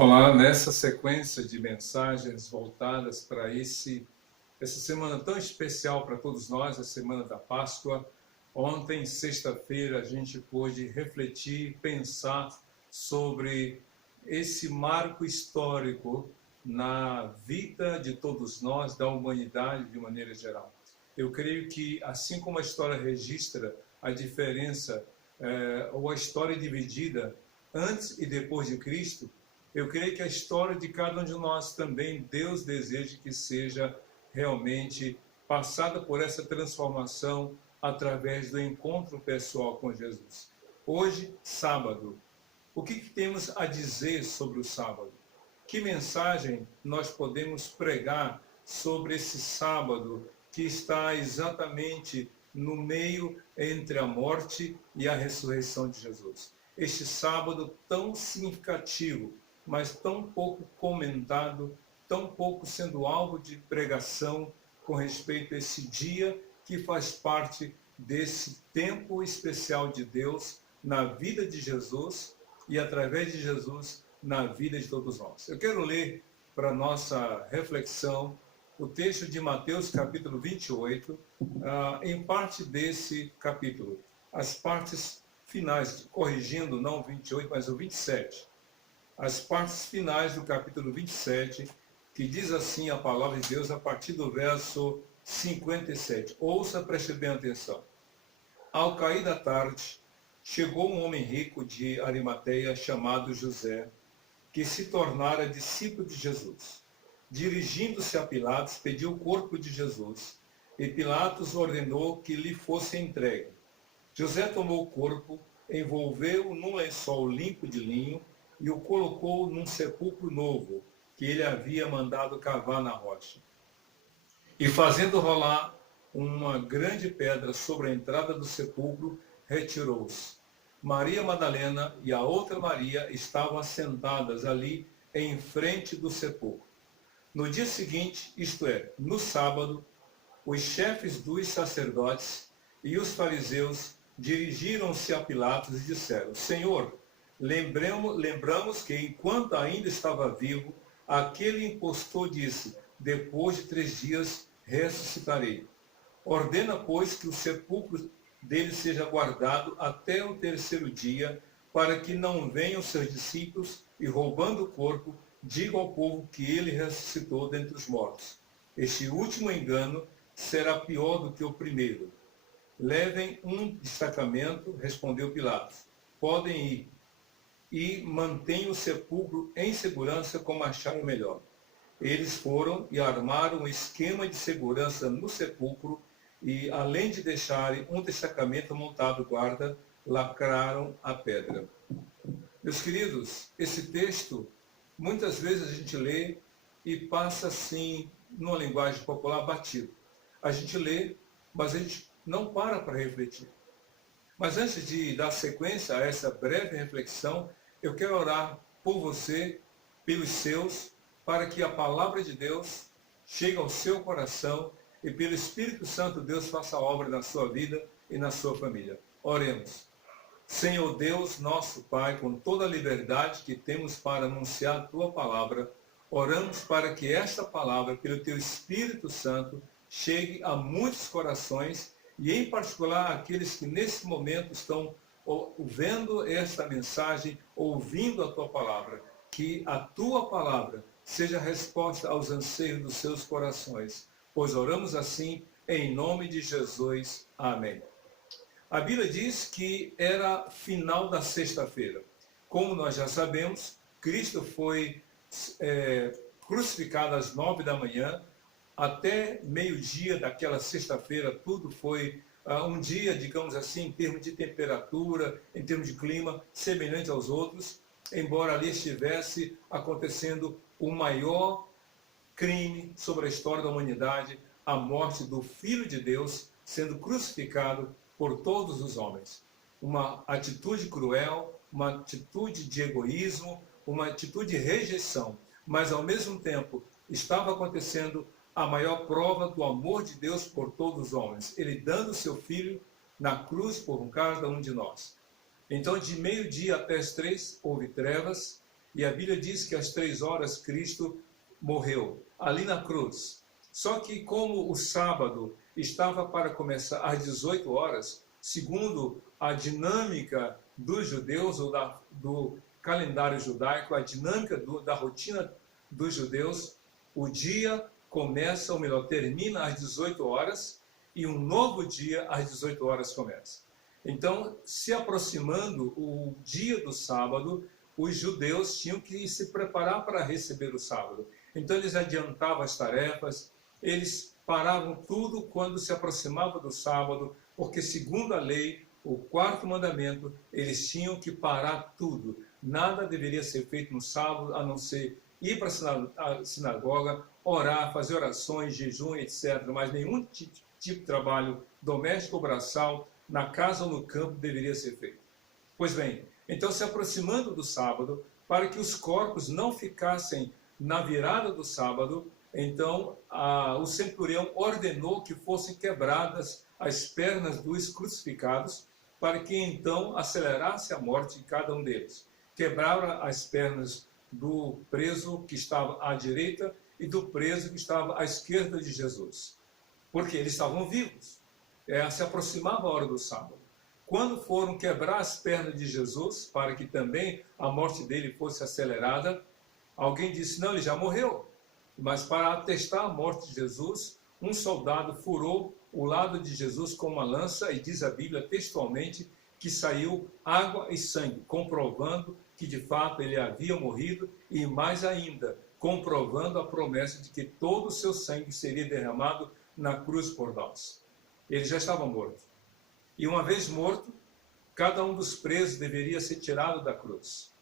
Olá, nessa sequência de mensagens voltadas para essa semana tão especial para todos nós, a semana da Páscoa. Ontem, sexta-feira, a gente pôde refletir, pensar sobre esse marco histórico na vida de todos nós, da humanidade de maneira geral. Eu creio que, assim como a história registra a diferença, ou a história dividida antes e depois de Cristo, eu creio que a história de cada um de nós também, Deus deseja que seja realmente passada por essa transformação através do encontro pessoal com Jesus. Hoje, sábado, o que temos a dizer sobre o sábado? Que mensagem nós podemos pregar sobre esse sábado que está exatamente no meio entre a morte e a ressurreição de Jesus? Este sábado tão significativo, mas tão pouco comentado, tão pouco sendo alvo de pregação com respeito a esse dia que faz parte desse tempo especial de Deus na vida de Jesus e, através de Jesus, na vida de todos nós. Eu quero ler para nossa reflexão o texto de Mateus, capítulo 28, em parte desse capítulo, as partes finais, corrigindo, não o 28, mas o 27. As partes finais do capítulo 27, que diz assim a palavra de Deus a partir do verso 57. Ouça, preste bem atenção. Ao cair da tarde, chegou um homem rico de Arimateia chamado José, que se tornara discípulo de Jesus. Dirigindo-se a Pilatos, pediu o corpo de Jesus, e Pilatos ordenou que lhe fosse entregue. José tomou o corpo, envolveu-o num lençol limpo de linho e o colocou num sepulcro novo, que ele havia mandado cavar na rocha. E fazendo rolar uma grande pedra sobre a entrada do sepulcro, retirou-se. Maria Madalena e a outra Maria estavam assentadas ali em frente do sepulcro. No dia seguinte, isto é, no sábado, os chefes dos sacerdotes e os fariseus dirigiram-se a Pilatos e disseram: Senhor, lembramos que, enquanto ainda estava vivo, aquele impostor disse: depois de 3 dias ressuscitarei. Ordena, pois, que o sepulcro dele seja guardado até o 3º dia, para que não venham seus discípulos e, roubando o corpo, digam ao povo que ele ressuscitou dentre os mortos. Este último engano será pior do que o primeiro. Levem um destacamento, respondeu Pilatos. Podem ir. E mantenham o sepulcro em segurança como acharem melhor. Eles foram e armaram um esquema de segurança no sepulcro e, além de deixarem um destacamento montado guarda, lacraram a pedra. Meus queridos, esse texto, muitas vezes a gente lê e passa assim, numa linguagem popular, batido. A gente lê, mas a gente não para refletir. Mas antes de dar sequência a essa breve reflexão, eu quero orar por você, pelos seus, para que a palavra de Deus chegue ao seu coração e pelo Espírito Santo Deus faça a obra na sua vida e na sua família. Oremos. Senhor Deus, nosso Pai, com toda a liberdade que temos para anunciar a Tua palavra, oramos para que esta palavra, pelo Teu Espírito Santo, chegue a muitos corações e, em particular, aqueles que nesse momento estão vendo esta mensagem, ouvindo a Tua palavra. Que a Tua palavra seja a resposta aos anseios dos seus corações, pois oramos assim em nome de Jesus. Amém. A Bíblia diz que era final da sexta-feira. Como nós já sabemos, Cristo foi crucificado às 9 da manhã, até meio-dia daquela sexta-feira, tudo foi um dia, digamos assim, em termos de temperatura, em termos de clima, semelhante aos outros, embora ali estivesse acontecendo o maior crime sobre a história da humanidade, a morte do Filho de Deus sendo crucificado por todos os homens. Uma atitude cruel, uma atitude de egoísmo, uma atitude de rejeição, mas ao mesmo tempo estava acontecendo a maior prova do amor de Deus por todos os homens, ele dando seu Filho na cruz por cada um de nós. Então, de meio-dia até as 3 houve trevas, E a Bíblia diz que às 3 horas Cristo morreu, ali na cruz. Só que como o sábado estava para começar às 18 horas, segundo a dinâmica dos judeus, ou do calendário judaico, a dinâmica da rotina dos judeus, o dia começa, ou melhor, termina às 18 horas e um novo dia às 18 horas começa. Então, se aproximando o dia do sábado, os judeus tinham que se preparar para receber o sábado. Então, eles adiantavam as tarefas, eles paravam tudo quando se aproximava do sábado, porque, segundo a lei, o 4º mandamento, eles tinham que parar tudo. Nada deveria ser feito no sábado, a não ser ir para a sinagoga, orar, fazer orações, jejum, etc. Mas nenhum tipo de trabalho doméstico ou braçal, na casa ou no campo, deveria ser feito. Pois bem, então se aproximando do sábado, para que os corpos não ficassem na virada do sábado, então o centurião ordenou que fossem quebradas as pernas dos crucificados, para que então acelerasse a morte de cada um deles. Quebraram as pernas do preso que estava à direita e do preso que estava à esquerda de Jesus, porque eles estavam vivos. Se aproximava a hora do sábado. Quando foram quebrar as pernas de Jesus, para que também a morte dele fosse acelerada, alguém disse, não, ele já morreu. Mas para atestar a morte de Jesus, um soldado furou o lado de Jesus com uma lança, e diz a Bíblia textualmente que saiu água e sangue, comprovando que de fato ele havia morrido, e mais ainda, comprovando a promessa de que todo o seu sangue seria derramado na cruz por nós. Ele já estava morto. E uma vez morto, cada um dos presos deveria ser tirado da cruz.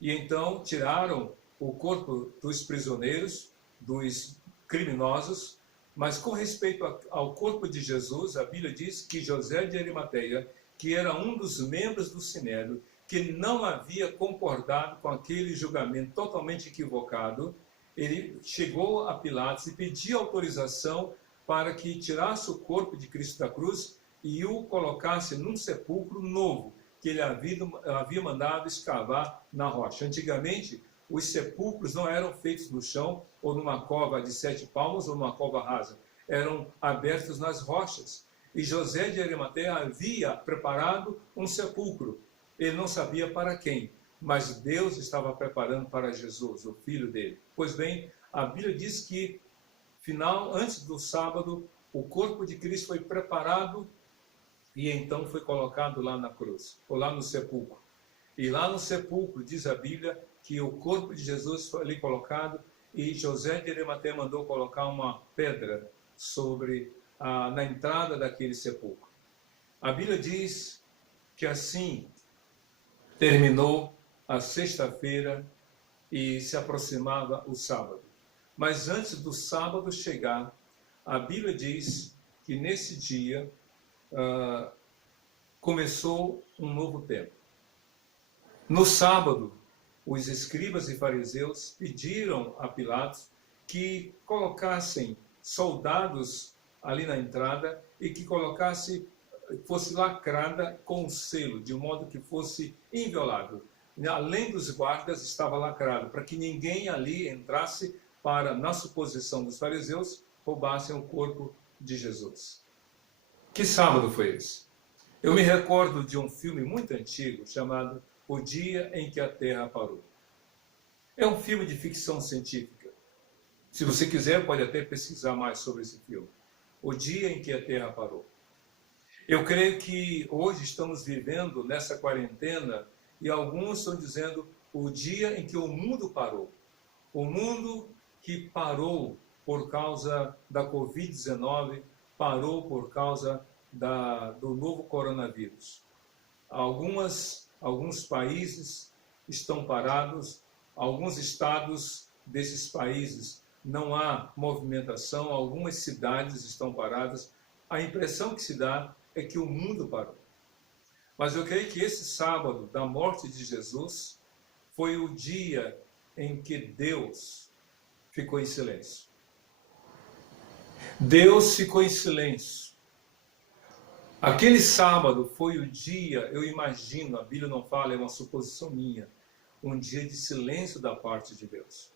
E então tiraram o corpo dos prisioneiros, dos criminosos, mas com respeito ao corpo de Jesus, a Bíblia diz que José de Arimateia, que era um dos membros do Sinédrio, que não havia concordado com aquele julgamento totalmente equivocado, ele chegou a Pilatos e pediu autorização para que tirasse o corpo de Cristo da cruz e o colocasse num sepulcro novo, que ele havia mandado escavar na rocha. Antigamente, os sepulcros não eram feitos no chão, ou numa cova de 7 palmos, ou numa cova rasa. Eram abertos nas rochas. E José de Arimateia havia preparado um sepulcro. Ele não sabia para quem, mas Deus estava preparando para Jesus, o filho dele. Pois bem, a Bíblia diz que, antes do sábado, o corpo de Cristo foi preparado e então foi colocado lá na cruz, ou lá no sepulcro. E lá no sepulcro, diz a Bíblia, que o corpo de Jesus foi ali colocado e José de Arimateia mandou colocar uma pedra na entrada daquele sepulcro. A Bíblia diz que assim terminou a sexta-feira e se aproximava o sábado. Mas antes do sábado chegar, a Bíblia diz que nesse dia começou um novo tempo. No sábado, os escribas e fariseus pediram a Pilatos que colocassem soldados ali na entrada e que fosse lacrada com um selo, de modo que fosse inviolável. Além dos guardas, estava lacrado, para que ninguém ali entrasse para, na suposição dos fariseus, roubassem o corpo de Jesus. Que sábado foi esse? Eu me recordo de um filme muito antigo chamado O Dia em que a Terra Parou. É um filme de ficção científica. Se você quiser, pode até pesquisar mais sobre esse filme. O Dia em que a Terra Parou. Eu creio que hoje estamos vivendo nessa quarentena e alguns estão dizendo o dia em que o mundo parou. O mundo que parou por causa da Covid-19, parou por causa do novo coronavírus. Alguns países estão parados, alguns estados desses países não há movimentação, algumas cidades estão paradas. A impressão que se dá é que o mundo parou. Mas eu creio que esse sábado da morte de Jesus foi o dia em que Deus ficou em silêncio. Deus ficou em silêncio. Aquele sábado foi o dia, eu imagino, a Bíblia não fala, é uma suposição minha, um dia de silêncio da parte de Deus.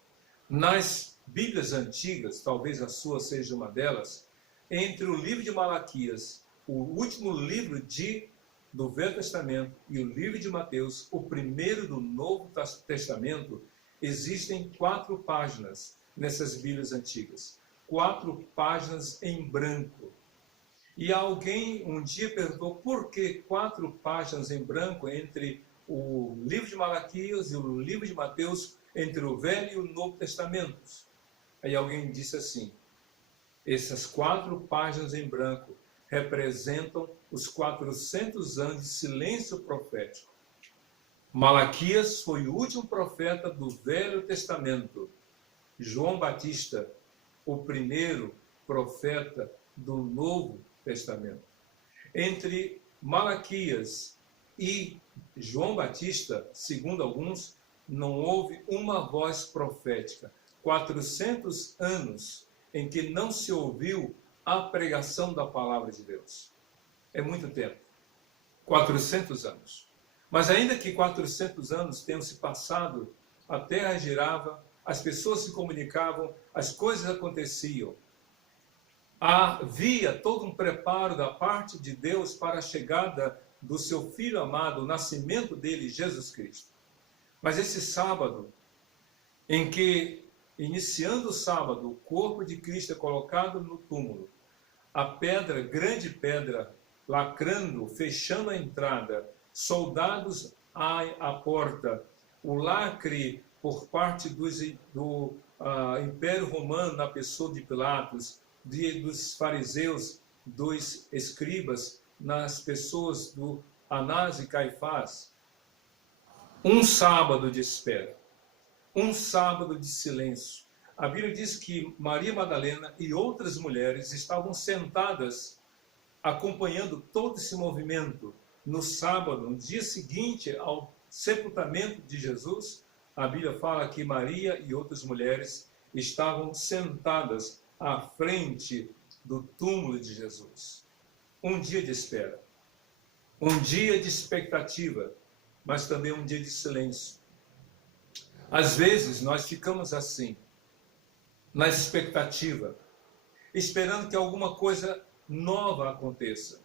Nas Bíblias antigas, talvez a sua seja uma delas, entre o livro de Malaquias, o último livro do Velho Testamento, e o livro de Mateus, o primeiro do Novo Testamento, existem 4 páginas nessas Bíblias antigas. 4 páginas em branco. E alguém um dia perguntou por que 4 páginas em branco entre o livro de Malaquias e o livro de Mateus, entre o Velho e o Novo Testamentos. Aí alguém disse assim: essas 4 páginas em branco representam os 400 anos de silêncio profético. Malaquias foi o último profeta do Velho Testamento. João Batista, o primeiro profeta do Novo Testamento. Entre Malaquias e João Batista, segundo alguns, não houve uma voz profética. 400 anos em que não se ouviu a pregação da palavra de Deus. É muito tempo. 400 anos. Mas ainda que 400 anos tenham se passado, a terra girava, as pessoas se comunicavam, as coisas aconteciam. Havia todo um preparo da parte de Deus para a chegada do seu Filho amado, o nascimento dele, Jesus Cristo. Mas esse sábado, em que, iniciando o sábado, o corpo de Cristo é colocado no túmulo, a pedra, grande pedra, lacrando, fechando a entrada, soldados à porta, o lacre por parte do Império Romano, na pessoa de Pilatos, dos fariseus, dos escribas, nas pessoas do Anás e Caifás. Um sábado de espera, um sábado de silêncio. A Bíblia diz que Maria Madalena e outras mulheres estavam sentadas, acompanhando todo esse movimento. No sábado, no dia seguinte ao sepultamento de Jesus, a Bíblia fala que Maria e outras mulheres estavam sentadas à frente do túmulo de Jesus. Um dia de espera, um dia de expectativa, mas também um dia de silêncio. Às vezes nós ficamos assim, na expectativa, esperando que alguma coisa nova aconteça,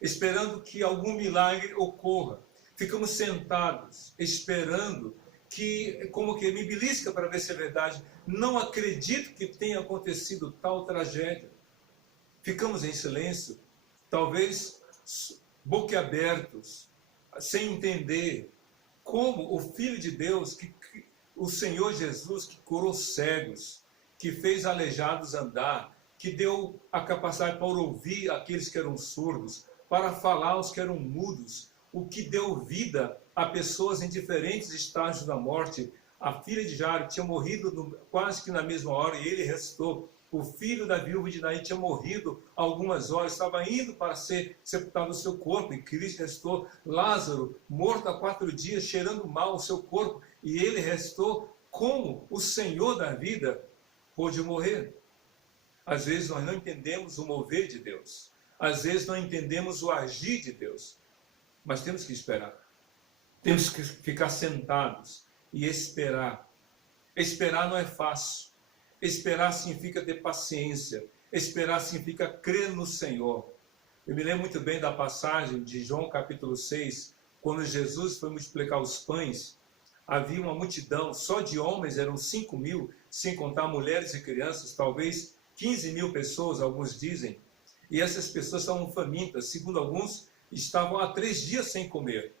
esperando que algum milagre ocorra. Ficamos sentados, esperando que, como que me belisca para ver se é verdade, não acredito que tenha acontecido tal tragédia. Ficamos em silêncio, talvez boquiabertos, sem entender como o Filho de Deus, o Senhor Jesus, que curou cegos, que fez aleijados andar, que deu a capacidade para ouvir aqueles que eram surdos, para falar aos que eram mudos, o que deu vida a pessoas em diferentes estágios da morte. A filha de Jairo tinha morrido quase que na mesma hora e ele ressuscitou. O filho da viúva de Naim tinha morrido há algumas horas, estava indo para ser sepultado o seu corpo, e Cristo ressuscitou. Lázaro, morto há 4 dias, cheirando mal o seu corpo, e ele ressuscitou. Como o Senhor da vida pôde morrer? Às vezes nós não entendemos o mover de Deus, às vezes não entendemos o agir de Deus, mas temos que esperar. Temos que ficar sentados e esperar. Esperar não é fácil. Esperar significa ter paciência. Esperar significa crer no Senhor. Eu me lembro muito bem da passagem de João capítulo 6, quando Jesus foi multiplicar os pães. Havia uma multidão, só de homens eram 5.000, sem contar mulheres e crianças, talvez 15.000 pessoas, alguns dizem. E essas pessoas estavam famintas, segundo alguns, estavam há 3 dias sem comer.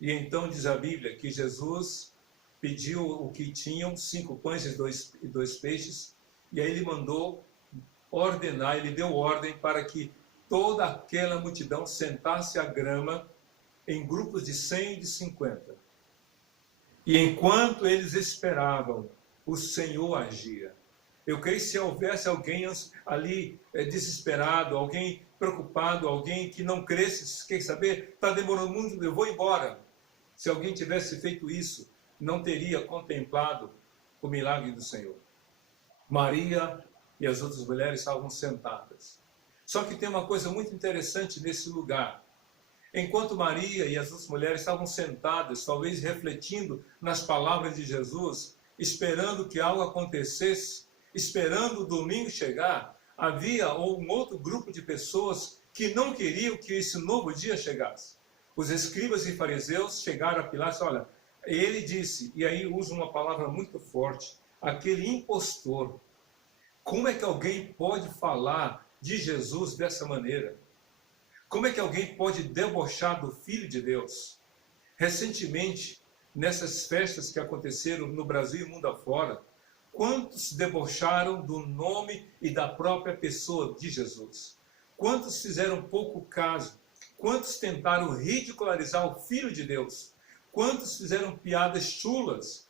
E então diz a Bíblia que Jesus pediu o que tinham, 5 pães e 2 peixes, e aí ele mandou ordenar, ele deu ordem para que toda aquela multidão sentasse à grama em grupos de 100 e de 50. E enquanto eles esperavam, o Senhor agia. Eu creio que se houvesse alguém ali desesperado, alguém preocupado, alguém que não cresce, quer saber, está demorando muito, eu vou embora. Se alguém tivesse feito isso, não teria contemplado o milagre do Senhor. Maria e as outras mulheres estavam sentadas. Só que tem uma coisa muito interessante nesse lugar. Enquanto Maria e as outras mulheres estavam sentadas, talvez refletindo nas palavras de Jesus, esperando que algo acontecesse, esperando o domingo chegar, havia um outro grupo de pessoas que não queriam que esse novo dia chegasse. Os escribas e fariseus chegaram a Pilatos, olha, ele disse, e aí usa uma palavra muito forte, aquele impostor. Como é que alguém pode falar de Jesus dessa maneira? Como é que alguém pode debochar do Filho de Deus? Recentemente, nessas festas que aconteceram no Brasil e mundo afora, quantos debocharam do nome e da própria pessoa de Jesus? Quantos fizeram pouco caso? Quantos tentaram ridicularizar o Filho de Deus? Quantos fizeram piadas chulas,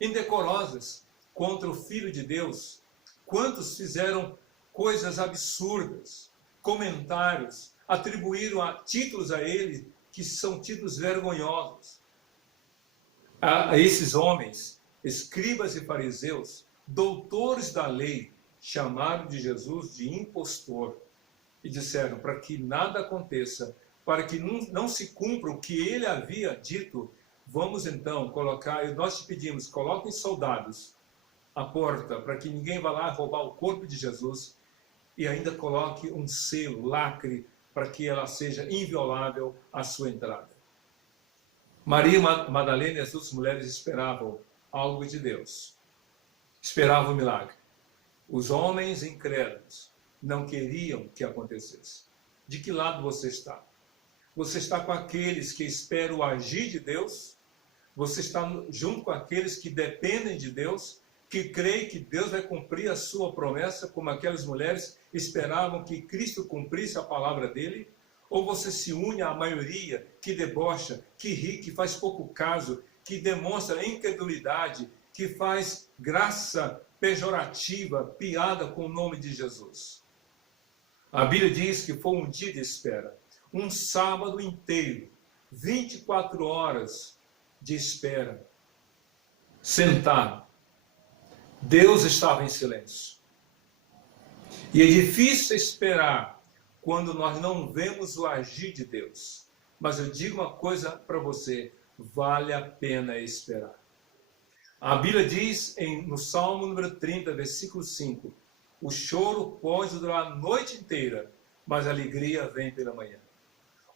indecorosas contra o Filho de Deus? Quantos fizeram coisas absurdas, comentários, atribuíram títulos a ele que são títulos vergonhosos? A esses homens, escribas e fariseus, doutores da lei, chamaram de Jesus de impostor e disseram, para que nada aconteça, para que não se cumpra o que ele havia dito, vamos então colocar, e nós te pedimos, coloquem soldados à porta, para que ninguém vá lá roubar o corpo de Jesus, e ainda coloque um selo, lacre, para que ela seja inviolável à sua entrada. Maria Madalena e as outras mulheres esperavam algo de Deus, esperavam o milagre. Os homens incrédulos não queriam que acontecesse. De que lado você está? Você está com aqueles que esperam o agir de Deus? Você está junto com aqueles que dependem de Deus, que creem que Deus vai cumprir a sua promessa, como aquelas mulheres esperavam que Cristo cumprisse a palavra dele? Ou você se une à maioria que debocha, que ri, que faz pouco caso, que demonstra incredulidade, que faz graça pejorativa, piada com o nome de Jesus? A Bíblia diz que foi um dia de espera, um sábado inteiro, 24 horas de espera, sentado. Deus estava em silêncio. E é difícil esperar quando nós não vemos o agir de Deus. Mas eu digo uma coisa para você, vale a pena esperar. A Bíblia diz no Salmo número 30, versículo 5, o choro pode durar a noite inteira, mas a alegria vem pela manhã.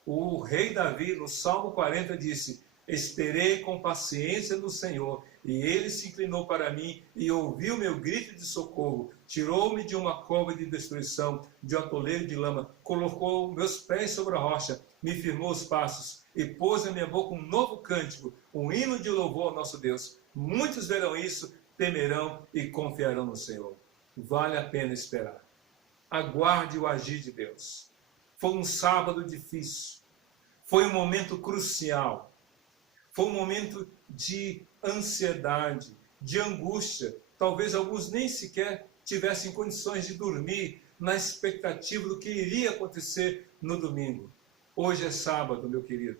O rei Davi, no Salmo 40, disse, esperei com paciência no Senhor, e ele se inclinou para mim e ouviu meu grito de socorro, tirou-me de uma cova de destruição, de um atoleiro de lama, colocou meus pés sobre a rocha, me firmou os passos e pôs na minha boca um novo cântico, um hino de louvor ao nosso Deus. Muitos verão isso, temerão e confiarão no Senhor. Vale a pena esperar. Aguarde o agir de Deus. Foi um sábado difícil. Foi um momento crucial. Foi um momento de ansiedade, de angústia. Talvez alguns nem sequer tivessem condições de dormir na expectativa do que iria acontecer no domingo. Hoje é sábado, meu querido.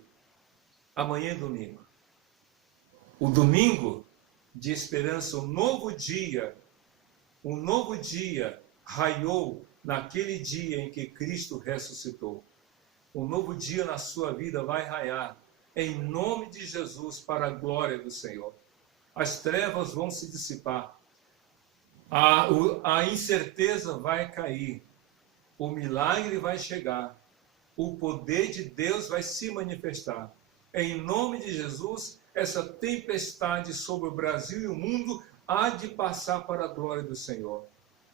Amanhã é domingo. O domingo de esperança, um novo dia raiou naquele dia em que Cristo ressuscitou. Um novo dia na sua vida vai raiar, em nome de Jesus, para a glória do Senhor. As trevas vão se dissipar, a incerteza vai cair, o milagre vai chegar, o poder de Deus vai se manifestar. Em nome de Jesus, essa tempestade sobre o Brasil e o mundo há de passar para a glória do Senhor.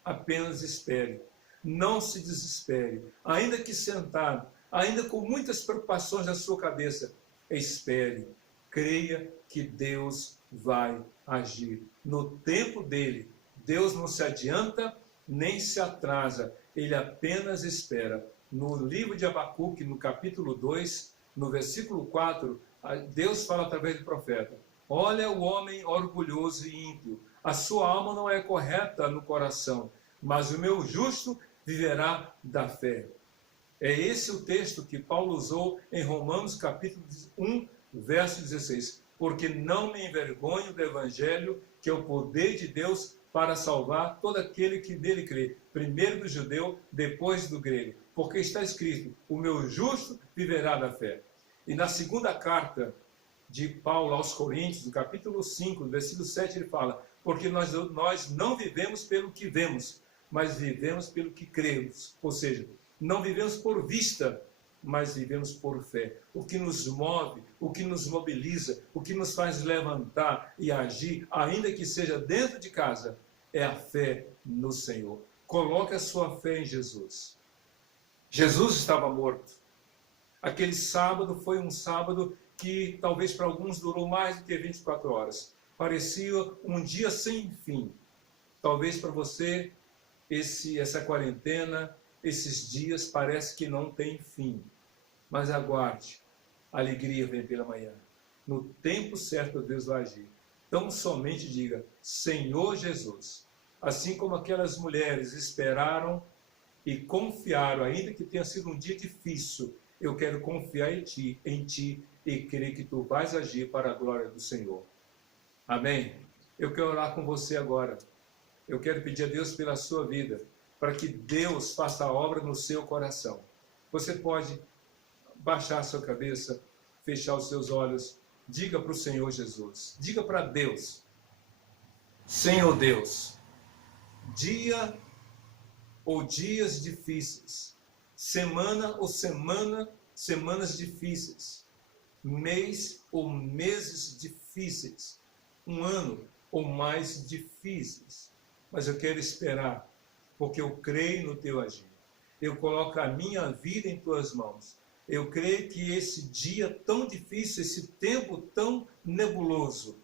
Apenas espere, não se desespere, ainda que sentado, ainda com muitas preocupações na sua cabeça, espere, creia que Deus vai agir. No tempo dele, Deus não se adianta nem se atrasa, ele apenas espera. No livro de Abacuque, no capítulo 2, no versículo 4, Deus fala através do profeta, olha o homem orgulhoso e ímpio, a sua alma não é correta no coração, mas o meu justo viverá da fé. É esse o texto que Paulo usou em Romanos capítulo 1, verso 16. Porque não me envergonho do evangelho, que é o poder de Deus para salvar todo aquele que nele crê, primeiro do judeu, depois do grego. Porque está escrito, o meu justo viverá da fé. E na segunda carta de Paulo aos Coríntios, no capítulo 5, no versículo 7, ele fala: porque nós não vivemos pelo que vemos, mas vivemos pelo que cremos. Ou seja, não vivemos por vista, mas vivemos por fé. O que nos move, o que nos mobiliza, o que nos faz levantar e agir, ainda que seja dentro de casa, é a fé no Senhor. Coloque a sua fé em Jesus. Jesus estava morto. Aquele sábado foi um sábado que talvez para alguns durou mais do que 24 horas. Parecia um dia sem fim. Talvez para você essa quarentena, esses dias parece que não tem fim. Mas aguarde, a alegria vem pela manhã. No tempo certo Deus vai agir. Então somente diga: Senhor Jesus. Assim como aquelas mulheres esperaram e confiaram, ainda que tenha sido um dia difícil, eu quero confiar em ti e crer que tu vais agir para a glória do Senhor. Amém? Eu quero orar com você agora. Eu quero pedir a Deus pela sua vida, para que Deus faça a obra no seu coração. Você pode baixar a sua cabeça, fechar os seus olhos, diga para o Senhor Jesus, diga para Deus: Senhor Deus, dia ou dias difíceis, semana ou semanas difíceis, mês ou meses difíceis, um ano ou mais difíceis, mas eu quero esperar, porque eu creio no teu agir. Eu coloco a minha vida em tuas mãos. Eu creio que esse dia tão difícil, esse tempo tão nebuloso,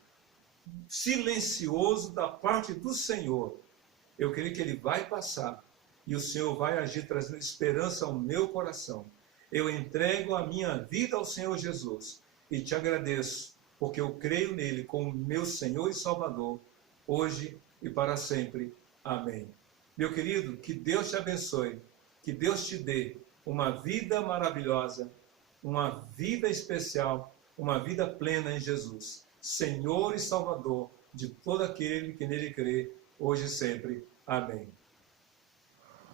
silencioso da parte do Senhor, eu creio que ele vai passar e o Senhor vai agir trazendo esperança ao meu coração. Eu entrego a minha vida ao Senhor Jesus e te agradeço, porque eu creio nele como meu Senhor e Salvador, hoje e para sempre. Amém. Meu querido, que Deus te abençoe, que Deus te dê uma vida maravilhosa, uma vida especial, uma vida plena em Jesus, Senhor e Salvador de todo aquele que nele crê, hoje e sempre. Amém.